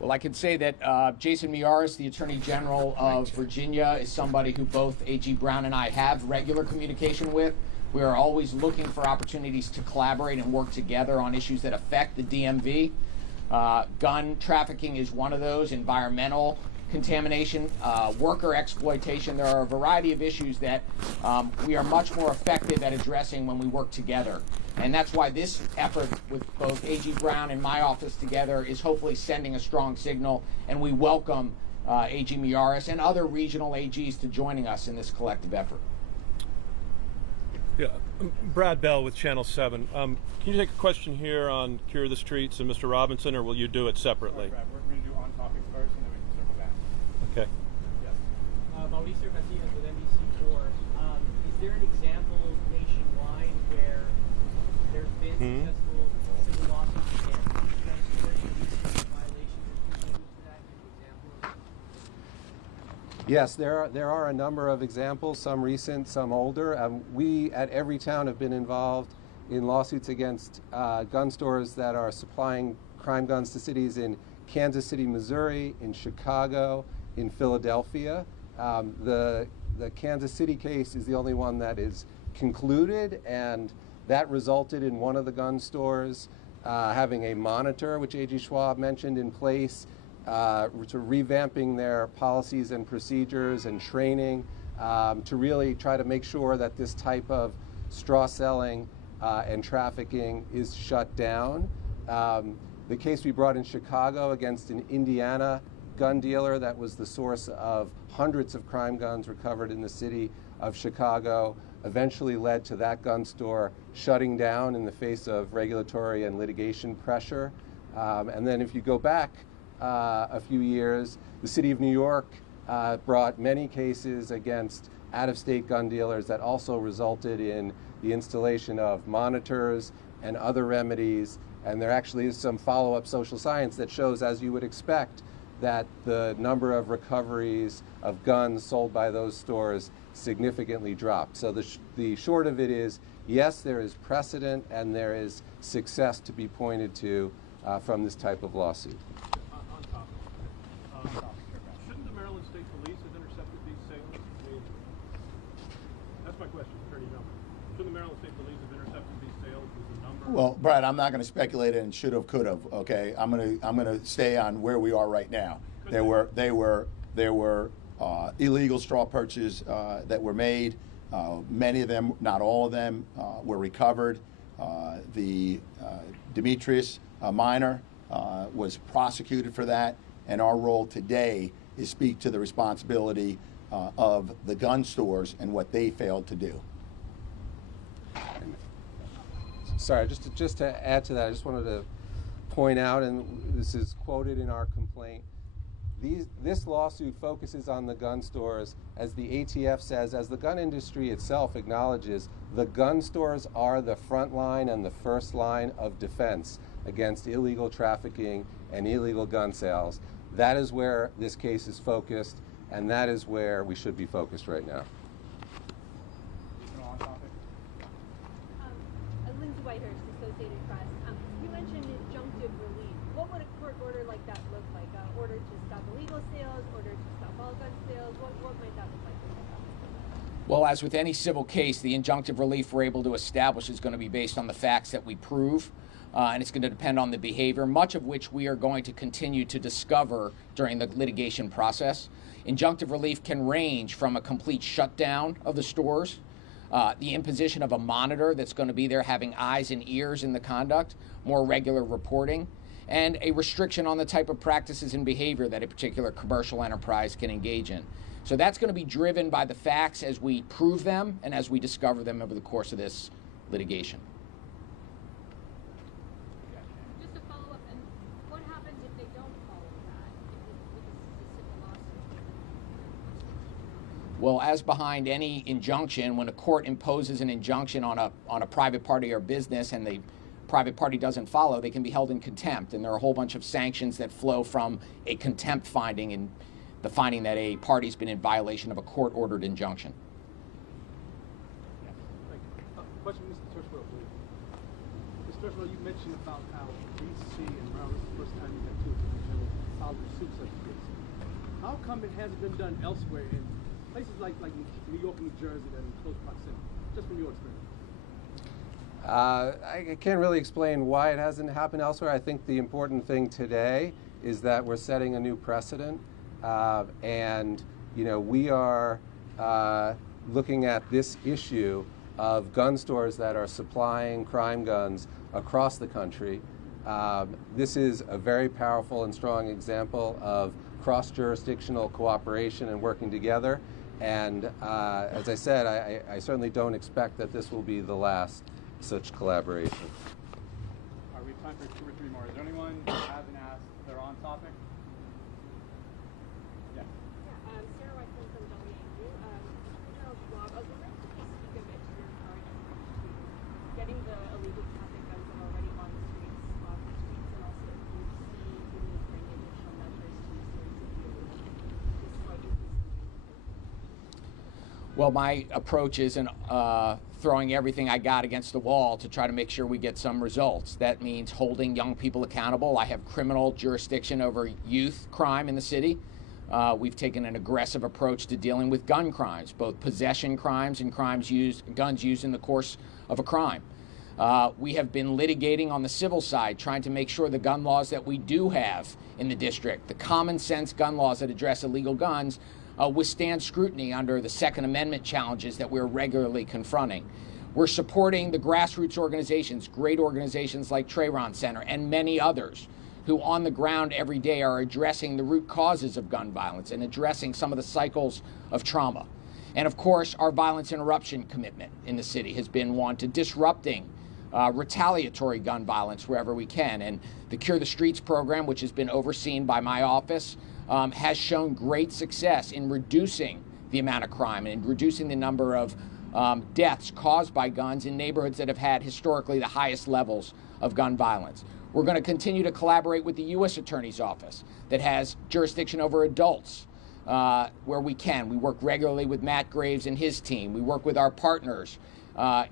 Well, I can say that Jason Miyares, the Attorney General of Virginia, is somebody who both A.G. Brown and I have regular communication with. We are always looking for opportunities to collaborate and work together on issues that affect the DMV. Gun trafficking is one of those, environmental contamination, worker exploitation. There are a variety of issues that we are much more effective at addressing when we work together. And that's why this effort with both A.G. Brown and my office together is hopefully sending a strong signal, and we welcome A.G. Miyares and other regional AGs to joining us in this collective effort. Yeah, Brad Bell with Channel 7. Can you take a question here on Cure the Streets and Mr. Robinson, or will you do it separately? Brad, we're going to do on topics first, and then we can circle back. Okay. Yes. Mauricio Casillas with NBC4. Is there an example nationwide where there's been successful civil lawsuits against these violations and who's used that? An example? Yes, there are a number of examples, some recent, some older. We at Everytown have been involved in lawsuits against gun stores that are supplying crime guns to cities in Kansas City, Missouri, in Chicago, in Philadelphia. The The Kansas City case is the only one that is concluded, and that resulted in one of the gun stores having a monitor, which A.G. Schwalb mentioned, in place, to revamping their policies and procedures and training to really try to make sure that this type of straw selling and trafficking is shut down. The case we brought in Chicago against an Indiana gun dealer that was the source of hundreds of crime guns recovered in the city of Chicago eventually led to that gun store shutting down in the face of regulatory and litigation pressure. And then if you go back a few years, the city of New York brought many cases against out-of-state gun dealers that also resulted in the installation of monitors and other remedies. And there actually is some follow-up social science that shows, as you would expect, that the number of recoveries of guns sold by those stores significantly dropped. So the short of it is, yes, there is precedent and there is success to be pointed to from this type of lawsuit. Shouldn't the Maryland State Police have intercepted these sales? I mean, that's my question, Attorney General. Shouldn't the Maryland State Police have intercepted these sales with the number? Well, Brad, I'm not going to speculate in should have, could have. Okay, I'm going to stay on where we are right now. There were illegal straw purchases that were made. Many of them, not all of them, were recovered. The Demetrius minor was prosecuted for that, and our role today is speak to the responsibility of the gun stores and what they failed to do. Sorry, just to add to that, I just wanted to point out, and this is quoted in our complaint, this lawsuit focuses on the gun stores, as the ATF says, as the gun industry itself acknowledges, the gun stores are the front line and the first line of defense against illegal trafficking and illegal gun sales. That is where this case is focused, and that is where we should be focused right now. Lindsay Whitehurst, Associated Press. You mentioned injunctive relief. What would a court order like that look like? Order to stop illegal sales, order to stop all gun sales? What might that look like? Well, as with any civil case, the injunctive relief we're able to establish is going to be based on the facts that we prove, and it's going to depend on the behavior, much of which we are going to continue to discover during the litigation process. Injunctive relief can range from a complete shutdown of the stores, the imposition of a monitor that's going to be there having eyes and ears in the conduct, more regular reporting, and a restriction on the type of practices and behavior that a particular commercial enterprise can engage in. So that's going to be driven by the facts as we prove them and as we discover them over the course of this litigation. Just to follow up, and what happens if they don't follow that? If this is a civil lawsuit? Well, as behind any injunction, when a court imposes an injunction on a private party or business and the private party doesn't follow, they can be held in contempt. And there are a whole bunch of sanctions that flow from a contempt finding and the finding that a party's been in violation of a court-ordered injunction. Question, Mr. Turchwell, please. Mr. Turchwell, you mentioned about how DC and Maryland is the first time you had two attorneys general filed a suit such a case. How come it hasn't been done elsewhere in places like New York and New Jersey that are in close proximity, just from your experience? I can't really explain why it hasn't happened elsewhere. I think the important thing today is that we're setting a new precedent, and we are looking at this issue of gun stores that are supplying crime guns across the country. This is a very powerful and strong example of cross-jurisdictional cooperation and working together. And as I said, I certainly don't expect that this will be the last such collaboration. All right, we have time for 2 or 3 more. Is there anyone who hasn't asked they're on topic? Yeah. Sarah Whiteman from WAU. Schwab, I was wondering if you could speak a bit to your current approach to getting the illegal traffic guns that are already on the streets off the streets, and also if you see the need for any additional measures to sort of Well, my approach isn't throwing everything I got against the wall to try to make sure we get some results. That means holding young people accountable. I have criminal jurisdiction over youth crime in the city. we've taken an aggressive approach to dealing with gun crimes, both possession crimes and guns used in the course of a crime. We have been litigating on the civil side, trying to make sure the gun laws that we do have in the district, the common sense gun laws that address illegal guns, withstand scrutiny under the Second Amendment challenges that we're regularly confronting. We're supporting the grassroots organizations, great organizations like Trayron Center and many others, who on the ground every day are addressing the root causes of gun violence and addressing some of the cycles of trauma. And of course, our violence interruption commitment in the city has been one to disrupting retaliatory gun violence wherever we can. And the Cure the Streets program, which has been overseen by my office, has shown great success in reducing the amount of crime and reducing the number of deaths caused by guns in neighborhoods that have had historically the highest levels of gun violence. We're going to continue to collaborate with the U.S. Attorney's Office that has jurisdiction over adults where we can. We work regularly with Matt Graves and his team. We work with our partners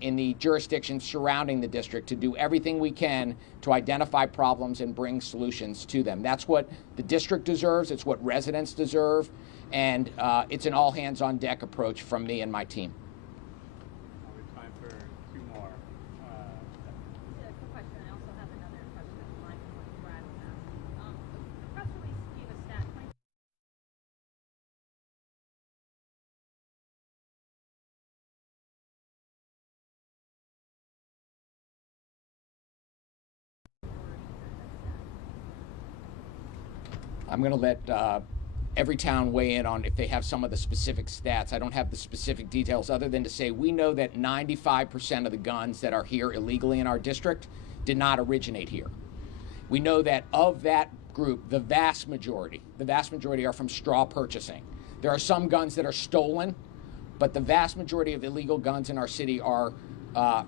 in the jurisdictions surrounding the district to do everything we can to identify problems and bring solutions to them. That's what the district deserves. It's what residents deserve. And it's an all-hands-on-deck approach from me and my team. We have time for two more. Just a quick question. I also have another question in line with what Brad was asking. The press release gave a stat. I'm going to let Everytown weigh in on if they have some of the specific stats. I don't have the specific details other than to say we know that 95% of the guns that are here illegally in our district did not originate here. We know that of that group, the vast majority are from straw purchasing. There are some guns that are stolen, but the vast majority of illegal guns in our city are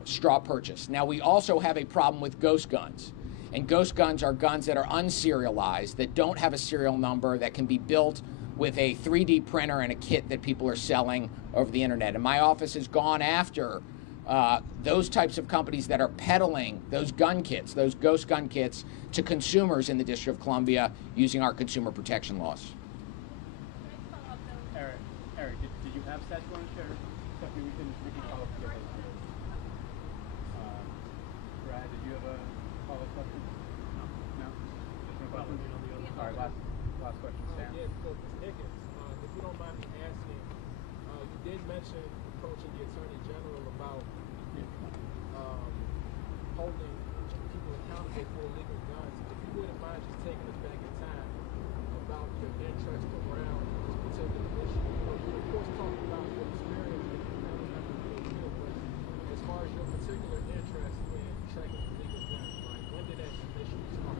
straw purchase. Now, we also have a problem with ghost guns. And ghost guns are guns that are unserialized, that don't have a serial number, that can be built with a 3D printer and a kit that people are selling over the internet. And my office has gone after those types of companies that are peddling those gun kits, those ghost gun kits, to consumers in the District of Columbia using our consumer protection laws. Eric, did you have stats you want to share? Stephanie, we can follow up together. Brad, did you have a follow-up question? No? Different question? All right, last question, Stan. Yeah, so Ms. Higgins, if you don't mind me asking, you did mention approaching the Attorney General about holding people accountable for illegal guns. If you wouldn't mind just taking us back in time about your interest around this particular issue. You of course talked about your experience with the field, but as far as your particular interest in tracking illegal guns, like when did that initially start?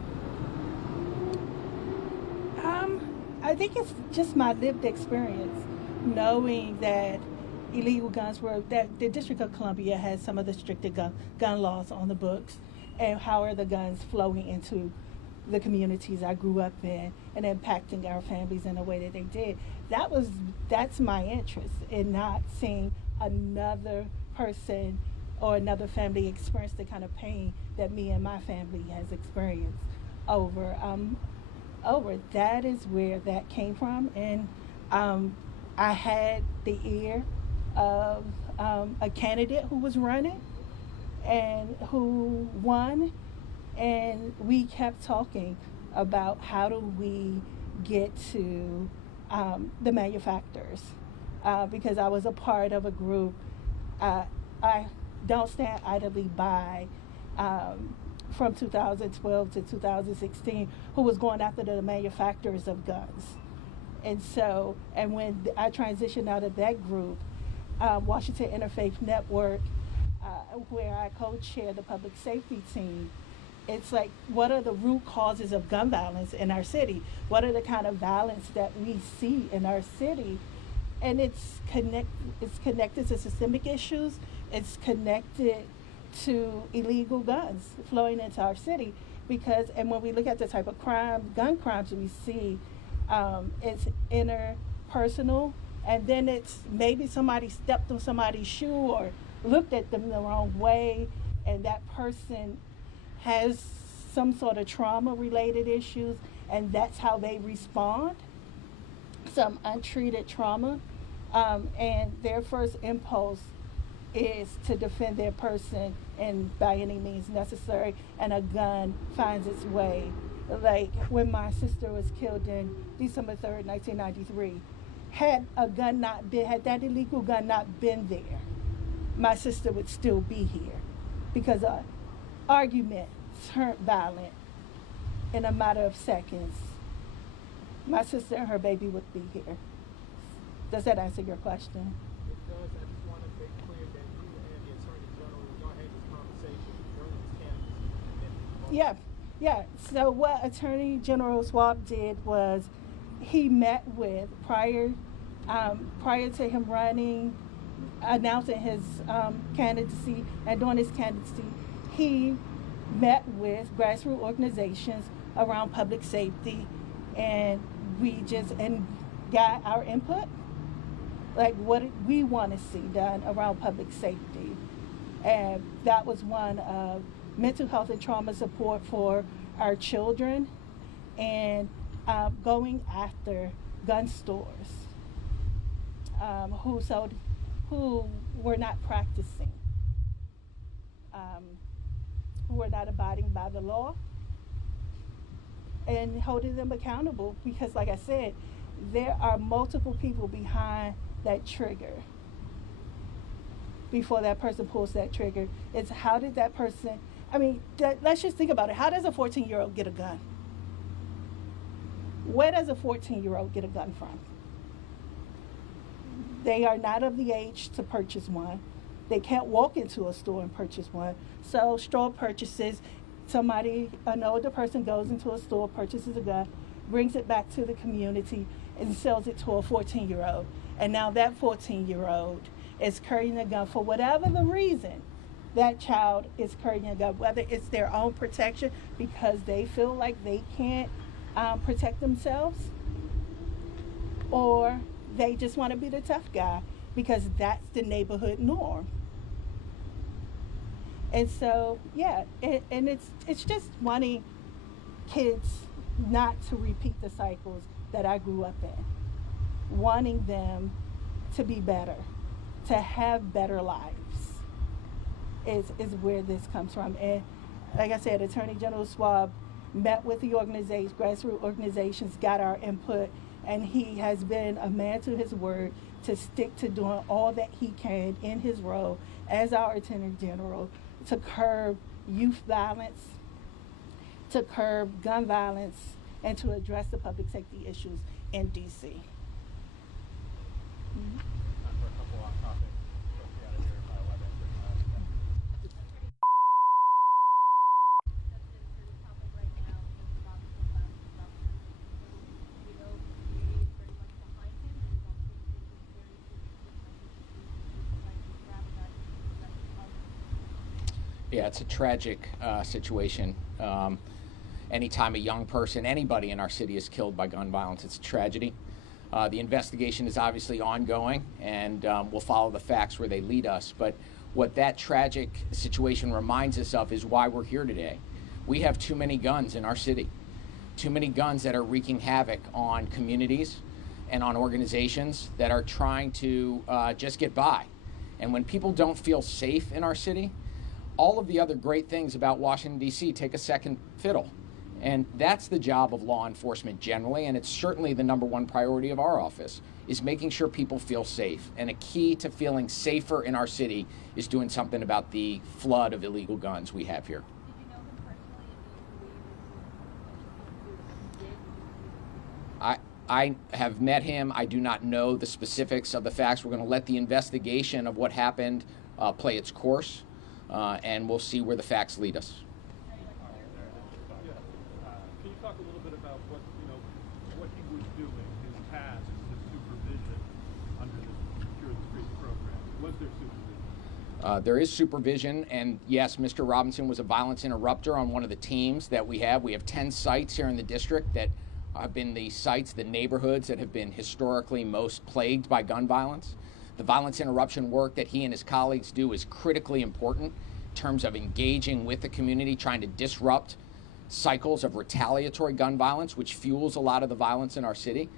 I think it's just my lived experience, knowing that illegal guns that the District of Columbia has some of the stricter gun laws on the books, and how are the guns flowing into the communities I grew up in and impacting our families in a way that they did. That's my interest in not seeing another person or another family experience the kind of pain that me and my family has experienced over. That is where that came from, and I had the ear of a candidate who was running and who won, and we kept talking about how do we get to the manufacturers, because I was a part of a group. I don't stand idly by from 2012 to 2016 who was going after the manufacturers of guns. And so, and when I transitioned out of that group, Washington Interfaith Network, where I co-chair the public safety team, it's like, what are the root causes of gun violence in our city? What are the kind of violence that we see in our city? And it's connected to systemic issues. It's connected to illegal guns flowing into our city, and when we look at the type of gun crimes we see, it's interpersonal, and then it's maybe somebody stepped on somebody's shoe or looked at them the wrong way, and that person has some sort of trauma-related issues, and that's how they respond. some untreated trauma, and their first impulse is to defend their person and by any means necessary, and a gun finds its way. Like when my sister was killed in December 3rd, 1993, had that illegal gun not been there, my sister would still be here, because an argument turned violent in a matter of seconds. My sister and her baby would be here. Does that answer your question? It does. I just want to make clear that you and the Attorney General, y'all had this conversation during this candidacy. Yeah. So what Attorney General Schwalb did was he met with, prior to him running, announcing his candidacy and doing his candidacy, he met with grassroots organizations around public safety, and we got our input, like what we want to see done around public safety. And that was one of mental health and trauma support for our children, and going after gun stores who were not practicing, who were not abiding by the law, and holding them accountable, because like I said, there are multiple people behind that trigger. Before that person pulls that trigger, it's how did that person, let's just think about it. How does a 14-year-old get a gun? Where does a 14-year-old get a gun from? They are not of the age to purchase one. They can't walk into a store and purchase one. So straw purchases, an older person goes into a store, purchases a gun, brings it back to the community, and sells it to a 14-year-old. And now that 14-year-old is carrying a gun for whatever the reason that child is carrying a gun, whether it's their own protection because they feel like they can't protect themselves, or they just want to be the tough guy because that's the neighborhood norm. And so, it's just wanting kids not to repeat the cycles that I grew up in, wanting them to be better, to have better lives is where this comes from. And like I said, Attorney General Schwalb met with the organizations, grassroots organizations, got our input, and he has been a man to his word to stick to doing all that he can in his role as our Attorney General to curb youth violence, to curb gun violence, and to address the public safety issues in D.C. Mm-hmm. Time for a couple off topics. Let's get out of here by 11. Yeah, it's a tragic situation. Anytime a young person, anybody in our city is killed by gun violence, it's a tragedy. The investigation is obviously ongoing, and we'll follow the facts where they lead us. But what that tragic situation reminds us of is why we're here today. We have too many guns in our city, too many guns that are wreaking havoc on communities and on organizations that are trying to just get by. And when people don't feel safe in our city, all of the other great things about Washington, D.C. take a second fiddle. And that's the job of law enforcement generally, and it's certainly the number one priority of our office, is making sure people feel safe. And a key to feeling safer in our city is doing something about the flood of illegal guns we have here. Did you know him personally? I have met him. I do not know the specifics of the facts. We're going to let the investigation of what happened play its course, and we'll see where the facts lead us. Can you talk a little bit about what he was doing, his task, his supervision under the Secure the Streets program? Was there supervision? There is supervision, and yes, Mr. Robinson was a violence interrupter on one of the teams that we have. We have 10 sites here in the district that have been the sites, the neighborhoods that have been historically most plagued by gun violence. The violence interruption work that he and his colleagues do is critically important in terms of engaging with the community, trying to disrupt cycles of retaliatory gun violence, which fuels a lot of the violence in our city.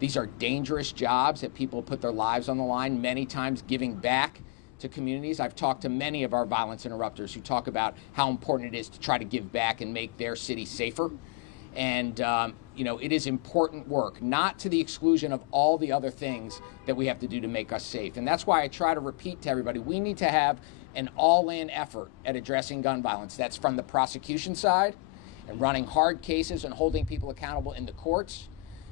These are dangerous jobs that people put their lives on the line, many times giving back to communities. I've talked to many of our violence interrupters who talk about how important it is to try to give back and make their city safer. And, it is important work, not to the exclusion of all the other things that we have to do to make us safe. And that's why I try to repeat to everybody, we need to have an all-in effort at addressing gun violence. That's from the prosecution side and running hard cases and holding people accountable in the courts,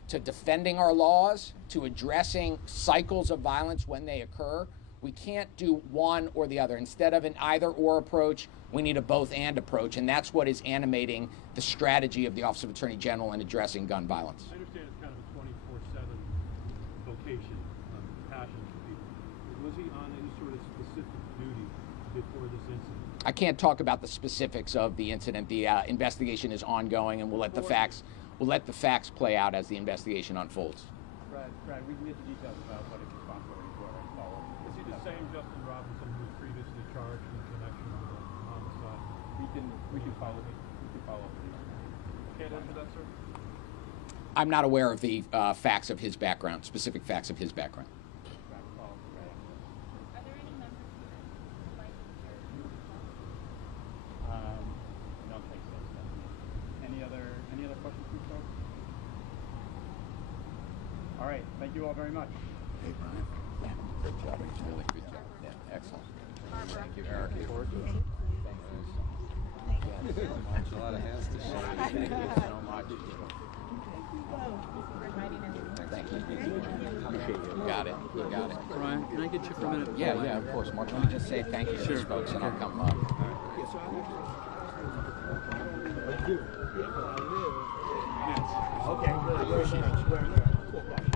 to defending our laws, to addressing cycles of violence when they occur. We can't do one or the other. Instead of an either-or approach, we need a both-and approach, and that's what is animating the strategy of the Office of Attorney General in addressing gun violence. I understand it's kind of a 24/7 vocation, passion for people. Was he on any sort of specific duty before this incident? I can't talk about the specifics of the incident. The investigation is ongoing, and we'll let the facts play out as the investigation unfolds. Brad, we can get the details about what his responsibility for and follow. Is he the same Justin Robinson who was previously charged in connection with the homicide? We can follow up. Can't answer that, sir? I'm not aware of the facts of his background, specific facts of his background. Are there any members here who might be here? I don't think so. Any other questions from folks? All right. Thank you all very much. Hey, Brian. Yeah, great job. Really good job. Yeah, excellent. Thank you, Eric. Thank you so much. A lot of hands to shake. Thank you so much. Thank you. Appreciate you. Got it. You got it. Brian, can I get you for a minute? Yeah, of course, Mark. Let me just say thank you to these folks, and I'll come up. Okay, really appreciate you.